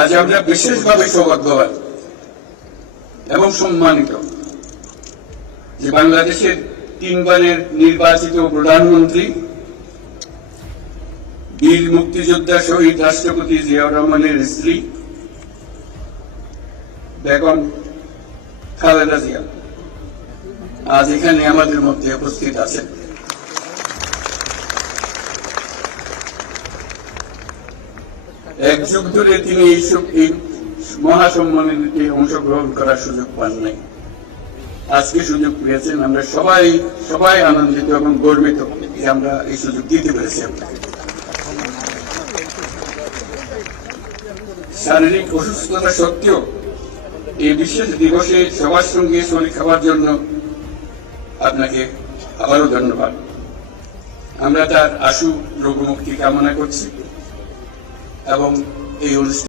আজ আমরা বিশেষভাবে সৌভাগ্যবান এবং সম্মানিত যে বাংলাদেশের তিনবারের নির্বাচিত প্রধানমন্ত্রী বীর মুক্তিযোদ্ধা শহীদ রাষ্ট্রপতি জিয়াউর রহমানের স্ত্রী বেগম খালেদা জিয়া আজ এখানে আমাদের মধ্যে উপস্থিত আছেন। এক যুগ ধরে তিনি এই মহাসম্মেলনে অংশগ্রহণ করার সুযোগ পান নাই, আজকে সুযোগ পেয়েছেন। আমরা সবাই আনন্দিত এবং গর্বিত যে আমরা এই সুযোগ দিতে পেরেছি আপনাকে। শারীরিক অসুস্থতা সত্ত্বেও এই বিশেষ দিবসে সবার সঙ্গে শরীর খাওয়ার জন্য আপনাকে আবারও ধন্যবাদ। আমরা তার আশু রোগমুক্তি কামনা করছি এবং এই অনুষ্ঠান